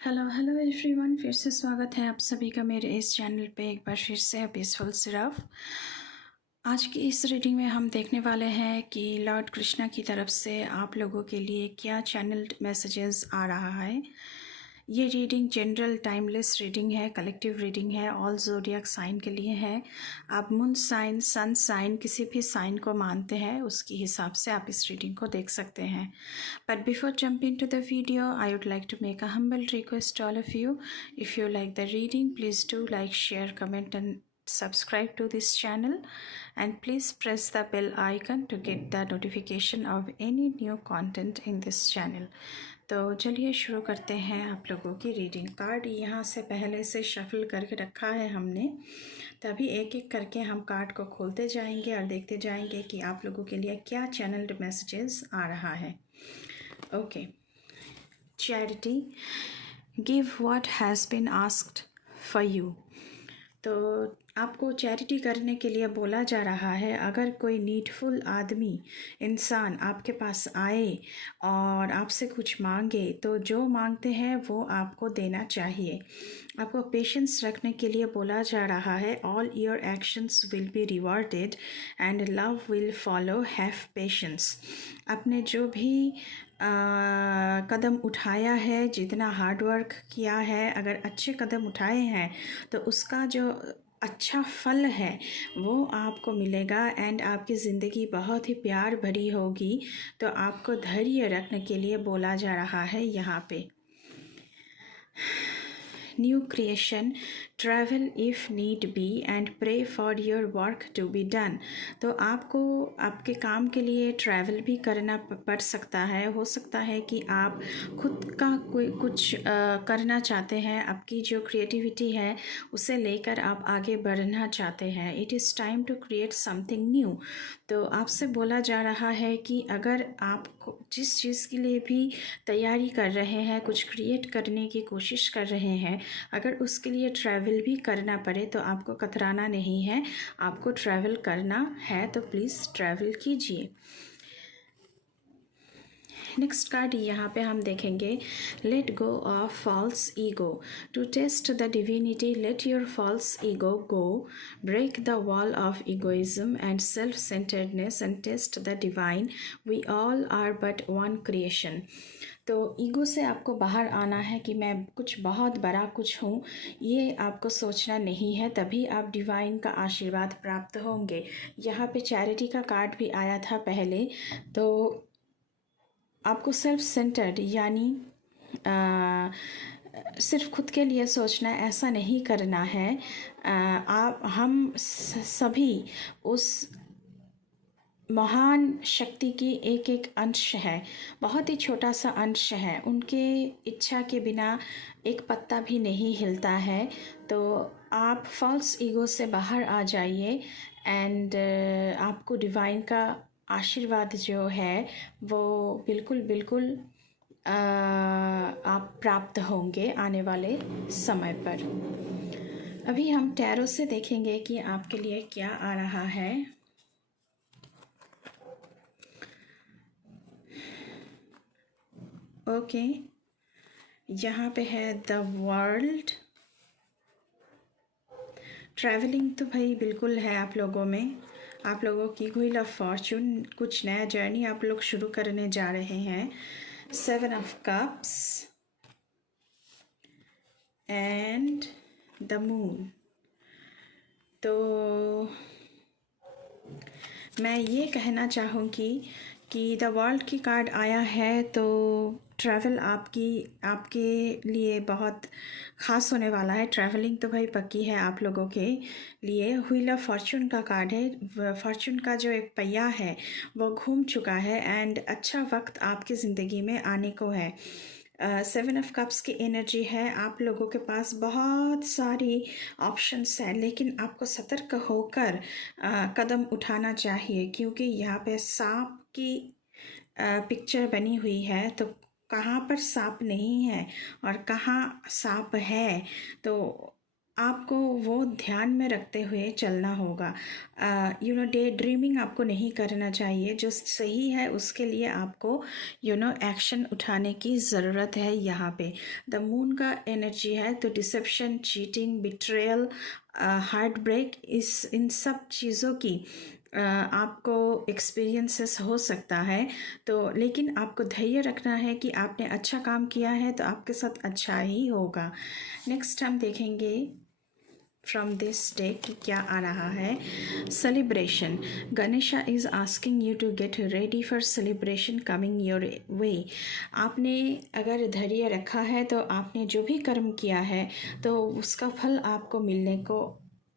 Hello hello everyone, फिर से स्वागत है आप सभी का मेरे इस चैनल पे एक बार फिर से पीसफुल सिरफ। आज की इस रीडिंग में हम देखने वाले हैं कि लॉर्ड कृष्णा की तरफ से आप लोगों के लिए क्या चैनल्ड मैसेजेस आ रहा है। ये रीडिंग जनरल टाइमलेस रीडिंग है, कलेक्टिव रीडिंग है, ऑल ज़ोडिएक साइन के लिए है। आप मून साइन, सन साइन, किसी भी साइन को मानते हैं उसके हिसाब से आप इस रीडिंग को देख सकते हैं। But before jumping to the video, I would like to make a humble request to all of you. If you like the reading, please do like, share, comment and subscribe to this channel, and please press the bell icon to get the notification of any new content in this channel. तो चलिए शुरू करते हैं आप लोगों की reading. Card यहाँ से पहले से शफल करके रखा है हमने, तभी एक एक करके हम कार्ड को खोलते जाएंगे और देखते जाएंगे कि आप लोगों के लिए क्या चैनल्ड मैसेजेस आ रहा है। Okay, charity, give what has been asked for you. तो आपको चैरिटी करने के लिए बोला जा रहा है। अगर कोई नीडफुल आदमी, इंसान आपके पास आए और आपसे कुछ मांगे तो जो मांगते हैं वो आपको देना चाहिए। आपको पेशेंस रखने के लिए बोला जा रहा है। All your actions will be rewarded and love will follow, have patience. आपने जो भी कदम उठाया है, जितना हार्डवर्क किया है, अगर अच्छे कदम उठाए हैं तो उसका जो अच्छा फल है वो आपको मिलेगा एंड आपकी ज़िंदगी बहुत ही प्यार भरी होगी। तो आपको धैर्य रखने के लिए बोला जा रहा है यहाँ पे। New creation, travel if need be and pray for your work to be done. तो आपको आपके काम के लिए ट्रैवल भी करना पड़ सकता है। हो सकता है कि आप खुद का कोई कुछ करना चाहते हैं, आपकी जो क्रिएटिविटी है उसे लेकर आप आगे बढ़ना चाहते हैं। It is time to create something new. तो आपसे बोला जा रहा है कि अगर आप जिस चीज़ के लिए भी तैयारी कर रहे हैं, कुछ क्रिएट करने की कोशिश कर रहे हैं, अगर उसके लिए ट्रैवल भी करना पड़े तो आपको कतराना नहीं है। आपको ट्रैवल करना है तो प्लीज़ ट्रैवल कीजिए। नेक्स्ट कार्ड यहाँ पे हम देखेंगे, let go of false ego to taste the divinity. Let your false ego go, break the wall of egoism and self centeredness and taste the divine. We all are but one creation. तो ego से आपको बाहर आना है कि मैं कुछ बहुत बड़ा कुछ हूँ, ये आपको सोचना नहीं है, तभी आप डिवाइन का आशीर्वाद प्राप्त होंगे। यहाँ पे चैरिटी का कार्ड भी आया था पहले। तो आपको सेल्फ सेंटर्ड यानी सिर्फ खुद के लिए सोचना, ऐसा नहीं करना है। हम सभी उस महान शक्ति की एक एक अंश है, बहुत ही छोटा सा अंश है। उनके इच्छा के बिना एक पत्ता भी नहीं हिलता है। तो आप फॉल्स ईगो से बाहर आ जाइए एंड आपको डिवाइन का आशीर्वाद जो है वो बिल्कुल बिल्कुल आप प्राप्त होंगे आने वाले समय पर। अभी हम टैरो से देखेंगे कि आपके लिए क्या आ रहा है। ओके, यहाँ पे है द वर्ल्ड। ट्रैवलिंग तो भाई बिल्कुल है आप लोगों में। आप लोगों की व्हील ऑफ फॉर्चून, कुछ नया जर्नी आप लोग शुरू करने जा रहे हैं। 7 of cups and the moon. तो मैं ये कहना चाहूँगी कि द वर्ल्ड की कार्ड आया है तो ट्रैवल आपके लिए बहुत ख़ास होने वाला है। ट्रैवलिंग तो भाई पक्की है आप लोगों के लिए। व्हील ऑफ फॉर्चून का कार्ड है। फॉर्चून का जो एक पहिया है वो घूम चुका है एंड अच्छा वक्त आपकी ज़िंदगी में आने को है। 7 ऑफ कप्स की एनर्जी है। आप लोगों के पास बहुत सारी ऑप्शंस हैं, लेकिन आपको सतर्क होकर कदम उठाना चाहिए, क्योंकि यहाँ पे सांप की पिक्चर बनी हुई है। तो कहाँ पर सांप नहीं है और कहाँ सांप है, तो आपको वो ध्यान में रखते हुए चलना होगा। डे ड्रीमिंग आपको नहीं करना चाहिए। जो सही है उसके लिए आपको एक्शन उठाने की ज़रूरत है। यहाँ पे द मून का एनर्जी है, तो deception, cheating, betrayal, heart break, इन सब चीज़ों की आपको एक्सपीरियंसेस हो सकता है। तो लेकिन आपको धैर्य रखना है कि आपने अच्छा काम किया है तो आपके साथ अच्छा ही होगा। नेक्स्ट हम देखेंगे फ्रॉम दिस डे कि क्या आ रहा है। Celebration, Ganesha is asking you to get ready for celebration coming your way. आपने अगर धैर्य रखा है तो आपने जो भी कर्म किया है तो उसका फल आपको मिलने को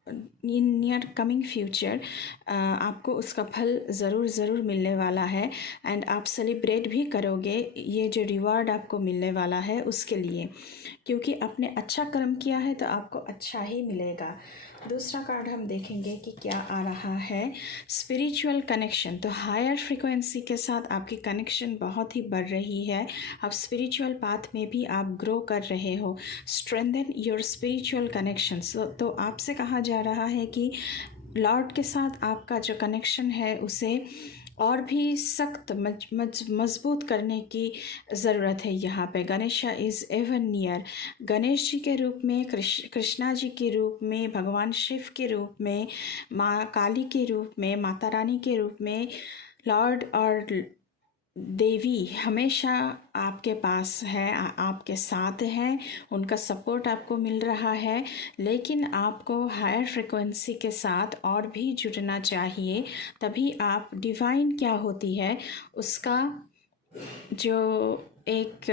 इन नियर कमिंग फ्यूचर आपको उसका फल ज़रूर मिलने वाला है। एंड आप सेलिब्रेट भी करोगे ये जो रिवार्ड आपको मिलने वाला है उसके लिए, क्योंकि आपने अच्छा कर्म किया है तो आपको अच्छा ही मिलेगा। दूसरा कार्ड हम देखेंगे कि क्या आ रहा है। स्पिरिचुअल कनेक्शन, तो हायर फ्रिक्वेंसी के साथ आपकी कनेक्शन बहुत ही बढ़ रही है। आप स्पिरिचुअल पाथ में भी आप ग्रो कर रहे हो। स्ट्रेंथन योर स्पिरिचुअल कनेक्शंस, तो आपसे कहा जा रहा है कि लॉर्ड के साथ आपका जो कनेक्शन है उसे और भी सख्त मजबूत करने की ज़रूरत है। यहाँ पे Ganesha is even near, Ganesh ji के रूप में, कृष्णा जी के रूप में, भगवान शिव के रूप में, माँ काली के रूप में, माता रानी के रूप में लॉर्ड और देवी हमेशा आपके पास है, आपके साथ हैं, उनका सपोर्ट आपको मिल रहा है। लेकिन आपको हायर फ्रिक्वेंसी के साथ और भी जुड़ना चाहिए, तभी आप डिवाइन क्या होती है उसका जो एक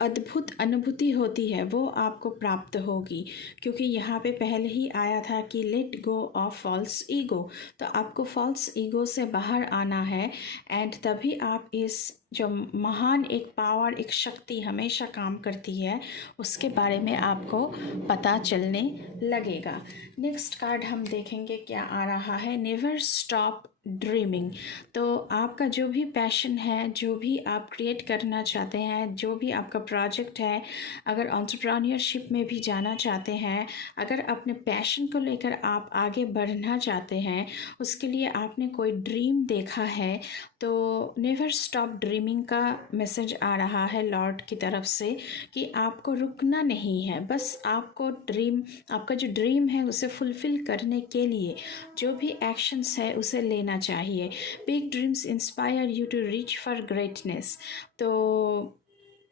अद्भुत अनुभूति होती है वो आपको प्राप्त होगी। क्योंकि यहाँ पे पहले ही आया था कि let go of false ego, तो आपको फॉल्स ईगो से बाहर आना है। एंड तभी आप इस जो महान एक पावर, एक शक्ति हमेशा काम करती है उसके बारे में आपको पता चलने लगेगा। नेक्स्ट कार्ड हम देखेंगे क्या आ रहा है। नेवर स्टॉप ड्रीमिंग, तो आपका जो भी पैशन है, जो भी आप क्रिएट करना चाहते हैं, जो भी आपका प्रोजेक्ट है, अगर एंटरप्रेन्योरशिप में भी जाना चाहते हैं, अगर अपने पैशन को लेकर आप आगे बढ़ना चाहते हैं, उसके लिए आपने कोई ड्रीम देखा है, तो नेवर स्टॉप ड्रीमिंग का मैसेज आ रहा है लॉर्ड की तरफ से कि आपको रुकना नहीं है। बस आपको आपका जो ड्रीम है उसे फुलफ़िल करने के लिए जो भी एक्शंस है उसे लेना चाहिए। Big dreams inspire you to reach for greatness, तो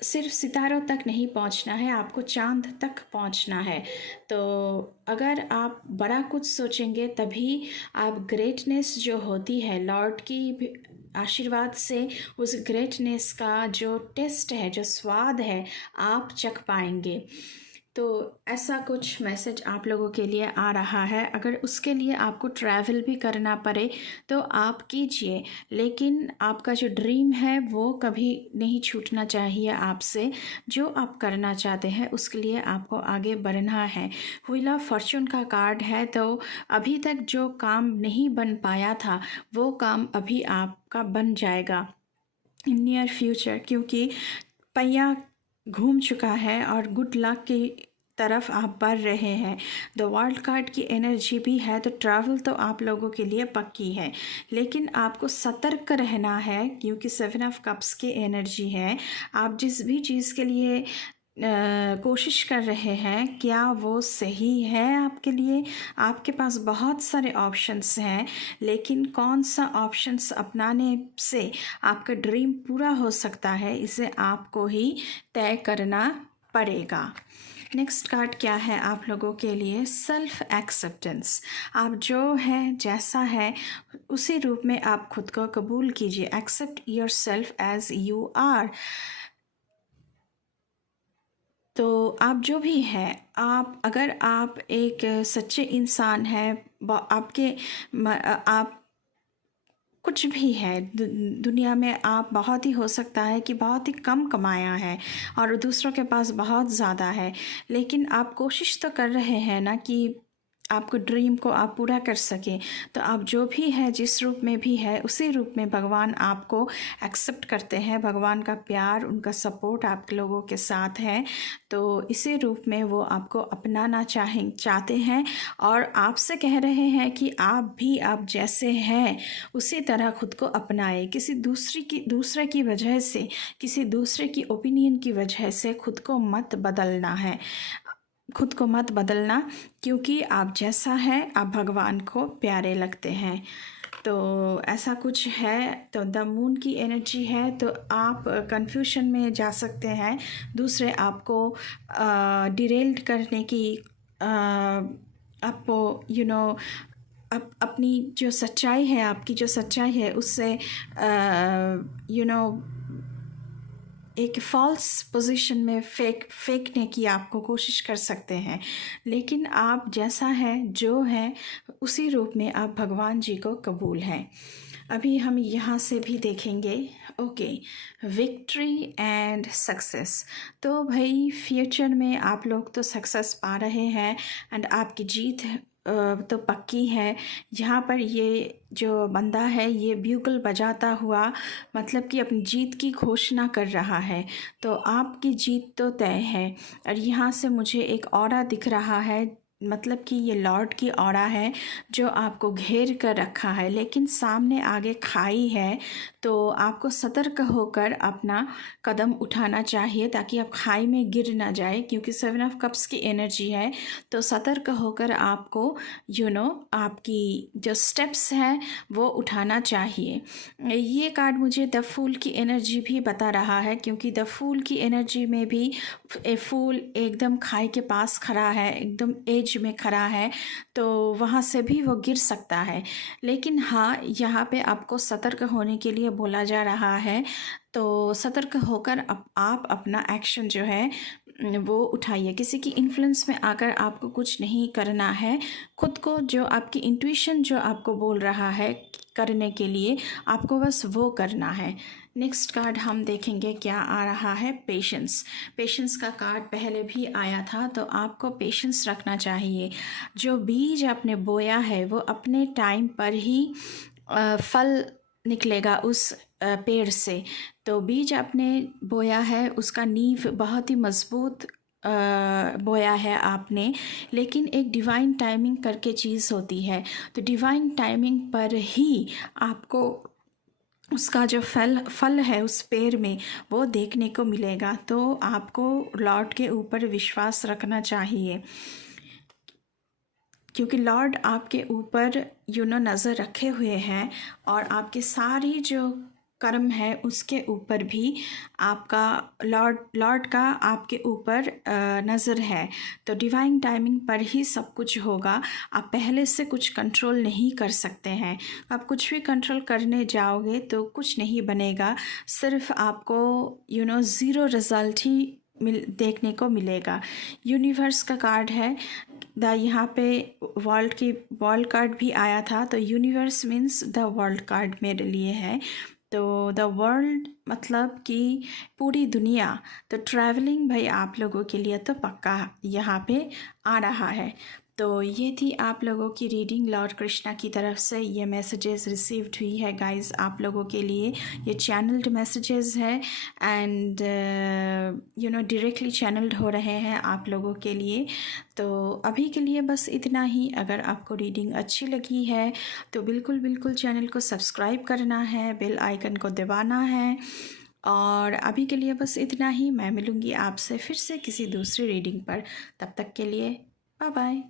सिर्फ सितारों तक नहीं पहुंचना है, आपको चांद तक पहुंचना है। तो अगर आप बड़ा कुछ सोचेंगे तभी आप ग्रेटनेस जो होती है लॉर्ड की आशीर्वाद से, उस ग्रेटनेस का जो टेस्ट है, जो स्वाद है, आप चख पाएंगे। तो ऐसा कुछ मैसेज आप लोगों के लिए आ रहा है। अगर उसके लिए आपको ट्रैवल भी करना पड़े तो आप कीजिए, लेकिन आपका जो ड्रीम है वो कभी नहीं छूटना चाहिए आपसे। जो आप करना चाहते हैं उसके लिए आपको आगे बढ़ना है। व्हील ऑफ फॉर्चून का कार्ड है, तो अभी तक जो काम नहीं बन पाया था वो काम अभी आपका बन जाएगा इन नियर फ्यूचर, क्योंकि पहिया घूम चुका है और गुड लक की तरफ आप बढ़ रहे हैं। द वर्ल्ड कार्ड की एनर्जी भी है, तो ट्रैवल तो आप लोगों के लिए पक्की है, लेकिन आपको सतर्क रहना है क्योंकि 7 ऑफ कप्स की एनर्जी है। आप जिस भी चीज़ के लिए कोशिश कर रहे हैं, क्या वो सही है आपके लिए? आपके पास बहुत सारे ऑप्शंस हैं, लेकिन कौन सा ऑप्शंस अपनाने से आपका ड्रीम पूरा हो सकता है, इसे आपको ही तय करना पड़ेगा। नेक्स्ट कार्ड क्या है आप लोगों के लिए। सेल्फ एक्सेप्टेंस, आप जो है जैसा है उसी रूप में आप खुद को कबूल कीजिए। Accept your self as you are, तो आप जो भी हैं, अगर आप एक सच्चे इंसान हैं, आपके आप कुछ भी है दुनिया में, आप बहुत ही हो सकता है कि बहुत ही कम कमाया है और दूसरों के पास बहुत ज़्यादा है, लेकिन आप कोशिश तो कर रहे हैं ना कि आपको ड्रीम को आप पूरा कर सकें। तो आप जो भी है, जिस रूप में भी है, उसी रूप में भगवान आपको एक्सेप्ट करते हैं। भगवान का प्यार, उनका सपोर्ट आप लोगों के साथ है। तो इसी रूप में वो आपको अपनाना चाहते हैं और आपसे कह रहे हैं कि आप भी आप जैसे हैं उसी तरह खुद को अपनाएं। किसी दूसरे की वजह से, किसी दूसरे की ओपिनियन की वजह से खुद को मत बदलना है। खुद को मत बदलना, क्योंकि आप जैसा है आप भगवान को प्यारे लगते हैं। तो ऐसा कुछ है। तो द मून की एनर्जी है, तो आप कंफ्यूशन में जा सकते हैं। दूसरे आपको डिरेल्ड करने की, आपको अपनी जो सच्चाई है, आपकी जो सच्चाई है उससे एक फ़ॉल्स पोजीशन में फेंकने की आपको कोशिश कर सकते हैं। लेकिन आप जैसा है, जो है, उसी रूप में आप भगवान जी को कबूल हैं। अभी हम यहाँ से भी देखेंगे। Okay, victory and success. तो भाई फ्यूचर में आप लोग तो सक्सेस पा रहे हैं एंड आपकी जीत तो पक्की है। यहाँ पर ये जो बंदा है ये ब्यूगल बजाता हुआ मतलब कि अपनी जीत की घोषणा कर रहा है। तो आपकी जीत तो तय है। और यहाँ से मुझे एक ऑरा दिख रहा है, मतलब कि ये लॉर्ड की ऑरा है जो आपको घेर कर रखा है, लेकिन सामने आगे खाई है। तो आपको सतर्क होकर अपना कदम उठाना चाहिए ताकि आप खाई में गिर ना जाए, क्योंकि 7 ऑफ कप्स की एनर्जी है। तो सतर्क होकर आपको आपकी जो स्टेप्स हैं वो उठाना चाहिए। ये कार्ड मुझे द फूल की एनर्जी भी बता रहा है, क्योंकि द फूल की एनर्जी में भी फूल एकदम खाई के पास खड़ा है, एकदम एज में खड़ा है, तो वहाँ से भी वो गिर सकता है। लेकिन हाँ, यहाँ पे आपको सतर्क होने के लिए बोला जा रहा है। तो सतर्क होकर आप अपना एक्शन जो है वो उठाइए। किसी की इन्फ्लुएंस में आकर आपको कुछ नहीं करना है। खुद को जो आपकी इंट्यूशन जो आपको बोल रहा है करने के लिए, आपको बस वो करना है। नेक्स्ट कार्ड हम देखेंगे क्या आ रहा है। पेशेंस। पेशेंस का कार्ड पहले भी आया था, तो आपको पेशेंस रखना चाहिए। जो बीज आपने बोया है वो अपने टाइम पर ही फल निकलेगा उस पेड़ से। तो बीज आपने बोया है, उसका नींव बहुत ही मज़बूत बोया है आपने, लेकिन एक डिवाइन टाइमिंग करके चीज़ होती है। तो डिवाइन टाइमिंग पर ही आपको उसका जो फल है उस पेड़ में वो देखने को मिलेगा। तो आपको लॉर्ड के ऊपर विश्वास रखना चाहिए, क्योंकि लॉर्ड आपके ऊपर नज़र रखे हुए हैं और आपके सारी जो कर्म है उसके ऊपर भी आपका लॉर्ड का आपके ऊपर नज़र है। तो डिवाइन टाइमिंग पर ही सब कुछ होगा। आप पहले से कुछ कंट्रोल नहीं कर सकते हैं। आप कुछ भी कंट्रोल करने जाओगे तो कुछ नहीं बनेगा। सिर्फ आपको ज़ीरो रिज़ल्ट ही देखने को मिलेगा। यूनिवर्स का कार्ड है यहाँ पे वर्ल्ड कार्ड भी आया था। तो universe means the world card मेरे लिए है। तो द वर्ल्ड मतलब कि पूरी दुनिया। तो ट्रैवलिंग भाई आप लोगों के लिए तो पक्का यहाँ पे आ रहा है। तो ये थी आप लोगों की रीडिंग। लॉर्ड कृष्णा की तरफ से ये मैसेजेस रिसीव्ड हुई है गाइस आप लोगों के लिए। ये चैनल्ड मैसेजेस है एंड डायरेक्टली चैनल्ड हो रहे हैं आप लोगों के लिए। तो अभी के लिए बस इतना ही। अगर आपको रीडिंग अच्छी लगी है तो बिल्कुल चैनल को सब्सक्राइब करना है, बेल आइकन को दबाना है। और अभी के लिए बस इतना ही। मैं मिलूँगी आपसे फिर से किसी दूसरी रीडिंग पर। तब तक के लिए बाय बाय।